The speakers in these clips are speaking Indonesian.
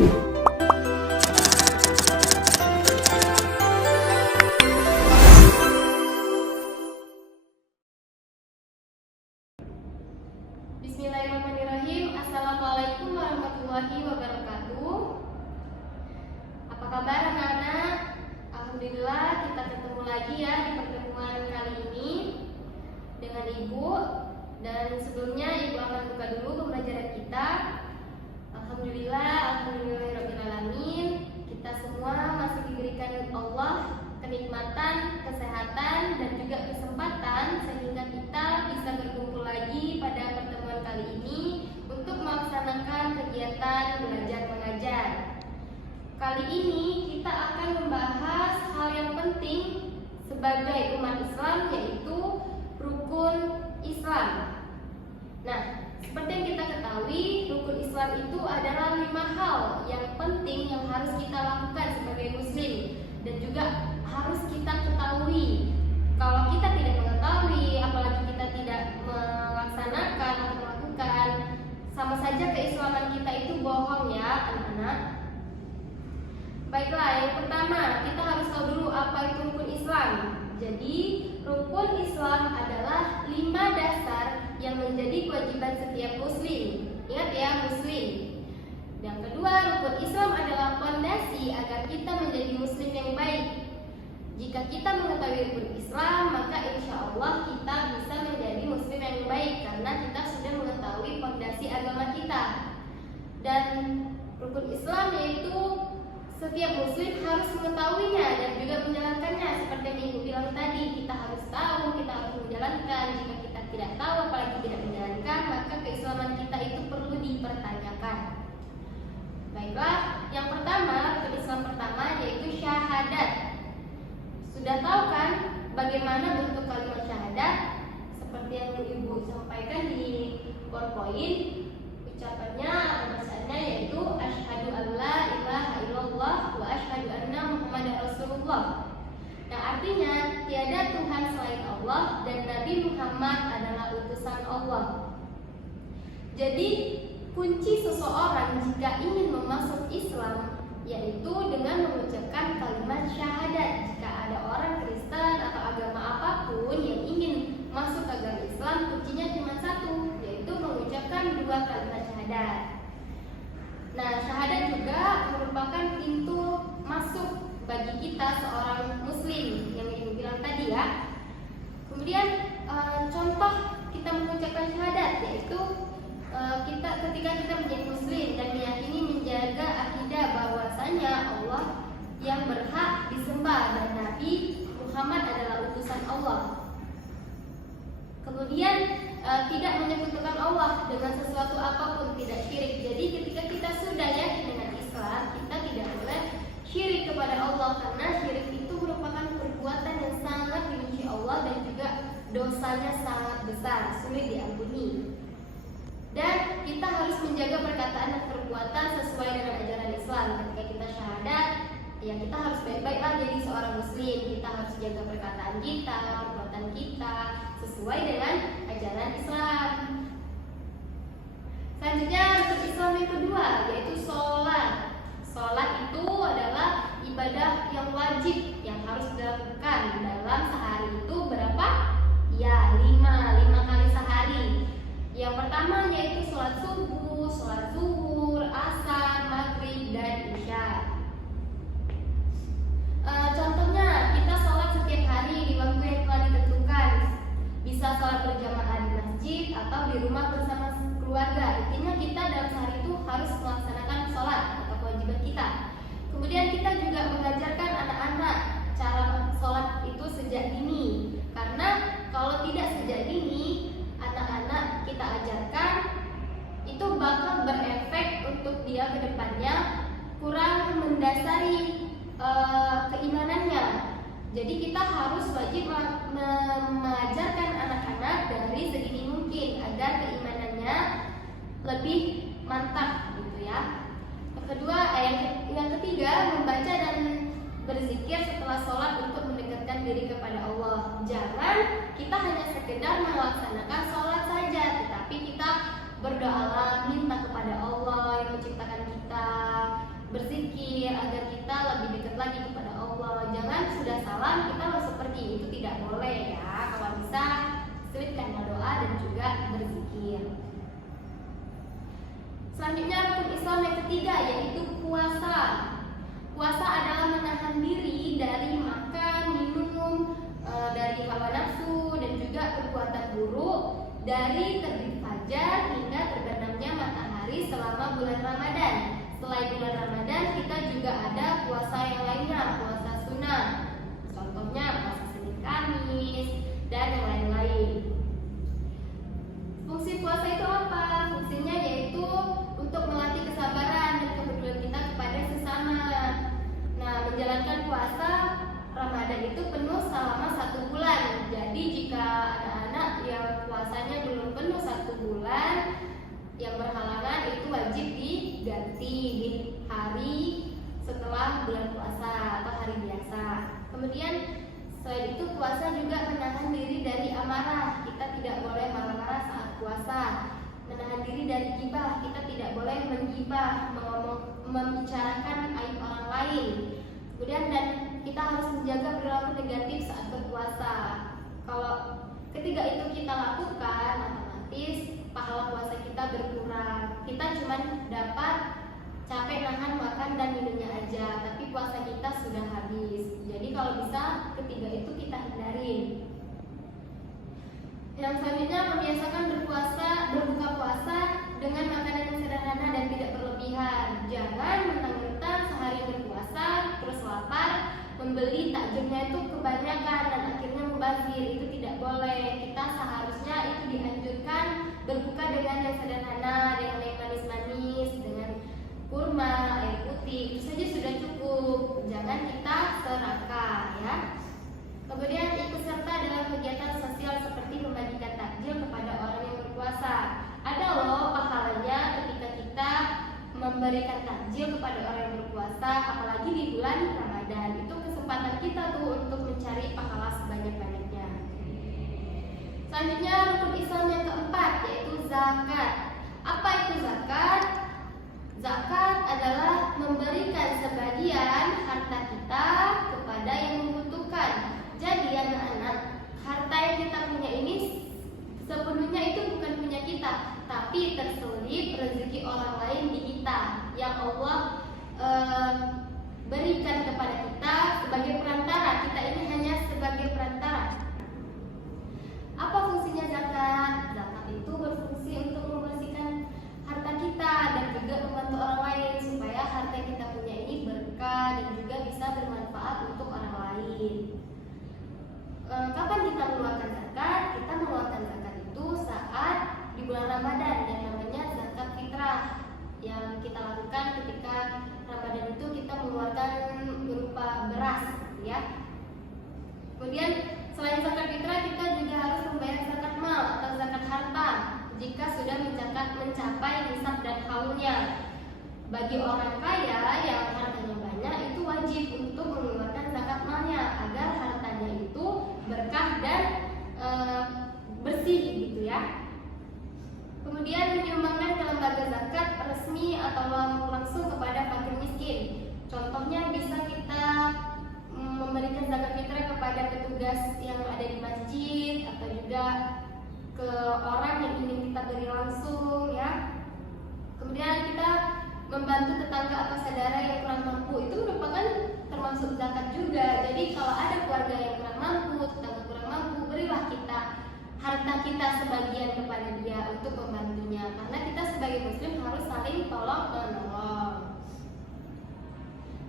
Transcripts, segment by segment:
Bismillahirrahmanirrahim. Assalamualaikum warahmatullahi wabarakatuh. Apa kabar anak-anak? Alhamdulillah kita ketemu lagi ya di pertemuan kali ini dengan Ibu. Dan sebelumnya Ibu akan buka dulu pembelajaran kita. Alhamdulillahirrahmanirrahim. Kita semua masih diberikan Allah kenikmatan, kesehatan, dan juga kesempatan sehingga kita bisa berkumpul lagi pada pertemuan kali ini untuk melaksanakan kegiatan belajar mengajar. Kali ini kita akan membahas hal yang penting sebagai umat Islam, yaitu rukun Islam. Nah, seperti yang kita ketahui, rukun Islam itu adalah 5 hal yang penting yang harus kita lakukan sebagai muslim dan juga harus kita ketahui. Kalau kita tidak mengetahui, apalagi kita tidak melaksanakan atau melakukan, sama saja keislaman kita itu bohong ya anak-anak. Baiklah, yang pertama kita harus tahu dulu apa itu rukun Islam. Jadi rukun Islam adalah 5 dasar yang menjadi kewajiban setiap muslim. Ingat ya, muslim. Yang kedua, rukun Islam adalah fondasi agar kita menjadi muslim yang baik. Jika kita mengetahui rukun Islam, maka insya Allah kita bisa menjadi muslim yang baik karena kita sudah mengetahui fondasi agama kita. Dan rukun Islam yaitu setiap muslim harus mengetahuinya dan juga menjalankannya. Seperti yang Ibu bilang tadi, kita harus tahu, kita harus menjalankan. Jika kita tidak tahu, apalagi tidak menjalankan, maka keislaman kita itu perlu dipertanyakan. Baiklah, yang pertama, rukun Islam pertama yaitu syahadat. Sudah tahu kan bagaimana bentuk kalimat syahadat? Seperti yang Ibu sampaikan di PowerPoint, ucapannya atau bacaannya yaitu asyhadu alla ilaha illallah wa asyhadu anna muhammadar rasulullah. Nah, artinya tiada Tuhan selain Allah dan Nabi Muhammad adalah utusan Allah. Jadi kunci seseorang jika ingin memasuk Islam yaitu dengan mengucapkan kalimat syahadat. Jika ada orang Kristen atau agama apapun yang ingin masuk agama Islam, kuncinya cuma satu, yaitu mengucapkan 2 kalimat syahadat. Nah, syahadat juga merupakan pintu masuk bagi kita seorang muslim yang Ibu bilang tadi ya. Kemudian contoh kita mengucapkan syahadat yaitu ketika kita menjadi muslim dan meyakini menjaga akidah bahwasanya Allah yang berhak disembah dan Nabi Muhammad adalah utusan Allah. Kemudian tidak menyekutukan Allah dengan sesuatu apapun, tidak syirik. Jadi ketika kita sudah yakin dengan Islam, kita tidak boleh syirik kepada Allah karena syirik itu merupakan perbuatan yang sangat dibenci Allah dan juga dosanya sangat besar, sulit diampuni. Dan kita harus menjaga perkataan dan perbuatan sesuai dengan ajaran Islam. Ketika kita syahadat, ya kita harus baik-baiklah jadi seorang muslim. Kita harus jaga perkataan kita, perbuatan kita sesuai dengan ajaran Islam. Selanjutnya rukun Islam yang kedua yaitu sholat. Sholat itu adalah ibadah yang wajib yang harus dilakukan dalam sehari itu berapa? Ya, 5 kali sehari. Yang pertama yaitu sholat subuh, sholat zuhur, asar, maghrib, dan isya. Contohnya kita sholat setiap hari di waktu yang telah ditentukan. Bisa sholat berjamaah di masjid atau di rumah bersama keluarga. Intinya kita dalam sehari itu harus melaksanakan sholat atau kewajiban kita. Kemudian kita juga mengajarkan anak-anak cara sholat itu sejak dini. Karena kalau tidak sejak dini, anak-anak kita ajarkan itu bakal berefek untuk dia ke depannya kurang mendasari keimanannya. Jadi kita harus wajib mengajarkan anak-anak dari sedini mungkin agar keimanannya lebih mantap gitu ya. Yang ketiga membaca dan berzikir setelah sholat untuk mendekatkan diri kepada Allah. Jangan kita hanya sekedar melaksanakan sholat saja, tetapi kita berdoalah, minta kepada Allah yang menciptakan kita, tidak boleh ya. Kalau bisa selipkan doa dan juga berzikir. Selanjutnya rukun Islam yang ketiga yaitu puasa. Puasa adalah menahan diri dari makan, minum, dari hawa nafsu dan juga perbuatan buruk dari terbit fajar hingga terbenamnya matahari selama bulan Ramadan. Selain bulan Ramadan, kita juga ada puasa yang lainnya, puasa sunnah. Contohnya puasa Senin Kamis dan yang lain-lain. Fungsi puasa itu apa? Fungsinya yaitu untuk melatih kesabaran dan kepedulian kita kepada sesama. Nah, menjalankan puasa Ramadan itu penuh selama 1 bulan. Jadi jika ada anak yang puasanya belum penuh 1 bulan yang berhalangan, itu wajib diganti di hari setelah bulan puasa atau hari biasa. Kemudian selain itu puasa juga menahan diri dari amarah. Kita tidak boleh marah-marah saat puasa. Menahan diri dari gibah. Kita tidak boleh menggibah, membicarakan aib orang lain. Kemudian dan kita harus menjaga perilaku negatif saat berpuasa. Kalau ketiga itu kita lakukan, otomatis pahala puasa kita berkurang. Kita cuma dapat capek nahan makan dan minumnya aja, tapi puasa kita sudah habis. Jadi kalau bisa ketiga itu kita hindarin. Yang selanjutnya membiasakan berbuka puasa dengan makanan yang sederhana dan tidak berlebihan. Jangan mentang-mentang sehari berpuasa terus lapar, membeli takjilnya itu kebanyakan dan akhirnya mubazir. Itu tidak boleh. Kita seharusnya itu dianjurkan berbuka dengan yang sederhana, dengan yang manis-manis, dengan kurma, air putih, itu saja sudah cukup. Jangan kita serakah ya. Kemudian ikut serta dalam kegiatan sosial seperti membagikan takjil kepada orang yang berpuasa. Ada loh pahalanya ketika kita memberikan takjil kepada orang yang berpuasa, apalagi di bulan Ramadan. Itu kesempatan kita tuh untuk mencari pahala sebanyak-banyaknya. Selanjutnya rukun Islam yang keempat yaitu zakat. Apa itu zakat? Zakat adalah memberikan sebagian harta kita kepada yang membutuhkan. Jadi anak-anak, harta yang kita punya ini sepenuhnya itu bukan punya kita, tapi terselip rezeki orang lain di kita yang Allah berikan kepada kita sebagai perantara. Kita ini hanya sebagai perantara. Apa fungsinya zakat? Zakat itu berfungsi untuk membersihkan harta kita dan juga membantu orang lain supaya harta yang kita punya ini berkah dan juga bisa bermanfaat untuk orang lain. Kapan kita mengeluarkan zakat? Kita mengeluarkan zakat itu saat di bulan Ramadan yang namanya zakat fitrah yang kita lakukan ketika Ramadan itu kita mengeluarkan berupa beras ya. Kemudian selain zakat fitrah kita juga harus membayar zakat mal atau zakat harta jika sudah mencapai nisab dan haulnya. Bagi orang kaya yang hartanya banyak itu wajib untuk mengeluarkan zakat malnya agar hartanya itu berkah dan bersih gitu ya. Kemudian menyumbangkan ke lembaga zakat resmi atau langsung kepada fakir miskin. Contohnya bisa kita memberikan zakat fitrah kepada petugas yang ada di masjid atau juga ke orang yang ingin kita beri langsung ya. Kemudian kita membantu tetangga atau saudara yang kurang mampu, itu merupakan termasuk zakat juga. Jadi kalau ada keluarga yang kurang mampu, tetangga kurang mampu, berilah kita harta kita sebagian kepada dia untuk membantunya. Karena kita sebagai muslim harus saling tolong menolong.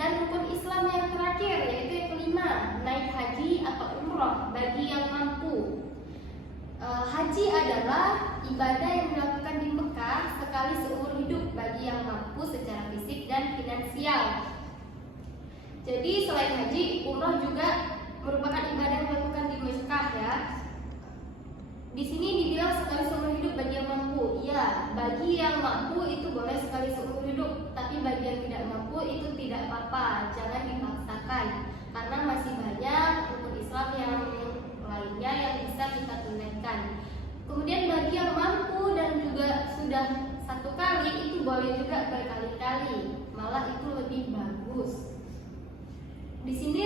Dan rukun Islam yang terakhir yaitu yang kelima, naik haji atau umroh bagi yang mampu. Haji adalah ibadah yang dilakukan di Mekah sekali seumur hidup bagi yang mampu secara fisik dan finansial. Jadi selain haji, umroh juga merupakan ibadah yang dilakukan di Mekah ya. Di sini dibilang sekali seumur hidup bagi yang mampu. Iya, bagi yang mampu itu boleh sekali seumur hidup, tapi bagi yang tidak mampu itu tidak apa-apa. Jangan dipaksakan, karena masih banyak rukun Islam yang lainnya yang bisa kita tunaikan. Kemudian bagi yang mampu dan juga sudah satu kali itu boleh juga berkali-kali, malah itu lebih bagus. Di sini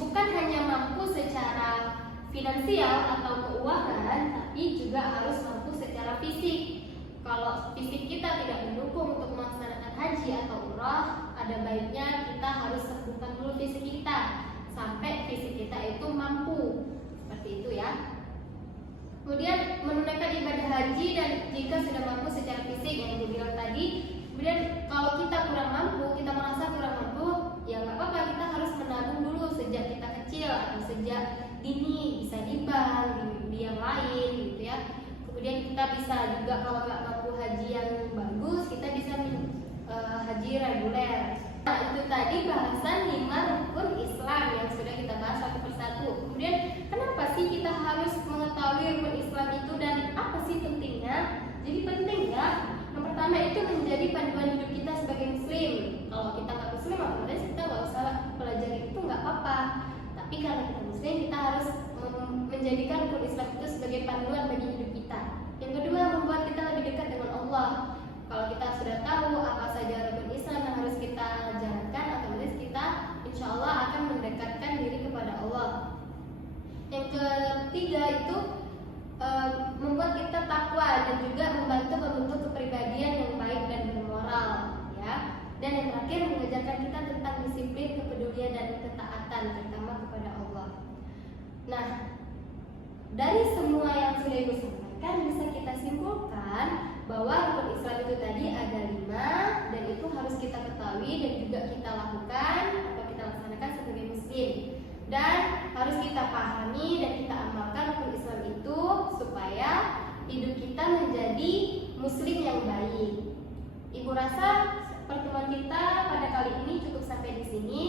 bukan hanya mampu secara finansial atau keuangan, tapi juga harus mampu secara fisik. Kalau fisik kita tidak mendukung untuk melaksanakan haji atau umrah, ada baiknya kita harus sembuhkan dulu fisik kita sampai fisik kita itu mampu. Seperti itu ya. Kemudian menunaikan ibadah haji dan jika sudah mampu secara fisik yang dibilang tadi. Kemudian kalau kita kurang mampu, kita merasa kurang mampu, ya nggak apa-apa, kita harus menabung dulu sejak kita kecil atau sejak dini, bisa di bank, di yang lain gitu ya. Kemudian kita bisa juga kalau nggak mampu haji yang bagus, kita bisa haji reguler. Nah, itu tadi bahasan 5 rukun Islam yang sudah kita bahas satu persatu. Kemudian kenapa sih kita harus mengetahui rukun Islam itu dan apa sih pentingnya? Jadi penting ya. Yang pertama itu menjadi panduan hidup kita sebagai muslim. Kalau kita nggak muslim, otomatis kita nggak usah pelajari itu, nggak apa-apa. Tapi karena kita muslim, kita harus menjadikan rukun Islam itu sebagai panduan bagi hidup kita. Yang kedua, membuat kita lebih dekat dengan Allah. Kalau kita sudah tahu apa saja rukun Islam yang harus kita jalankan, otomatis kita insya Allah akan mendekatkan diri kepada Allah. Yang ketiga itu membuat kita takwa dan juga membantu membentuk kepribadian yang baik dan bermoral, ya. Dan yang terakhir mengajarkan kita tentang disiplin, kepedulian dan ketaatan terutama kepada Allah. Nah, dari semua yang sudah Ibu sampaikan bisa kita simpulkan bahwa rukun Islam itu tadi ada 5 dan itu harus kita ketahui dan juga kita lakukan atau kita laksanakan sebagai muslim. Dan harus kita pahami dan kita amalkan rukun Islam itu supaya hidup kita menjadi muslim yang baik. Ibu rasa pertemuan kita pada kali ini cukup sampai di sini.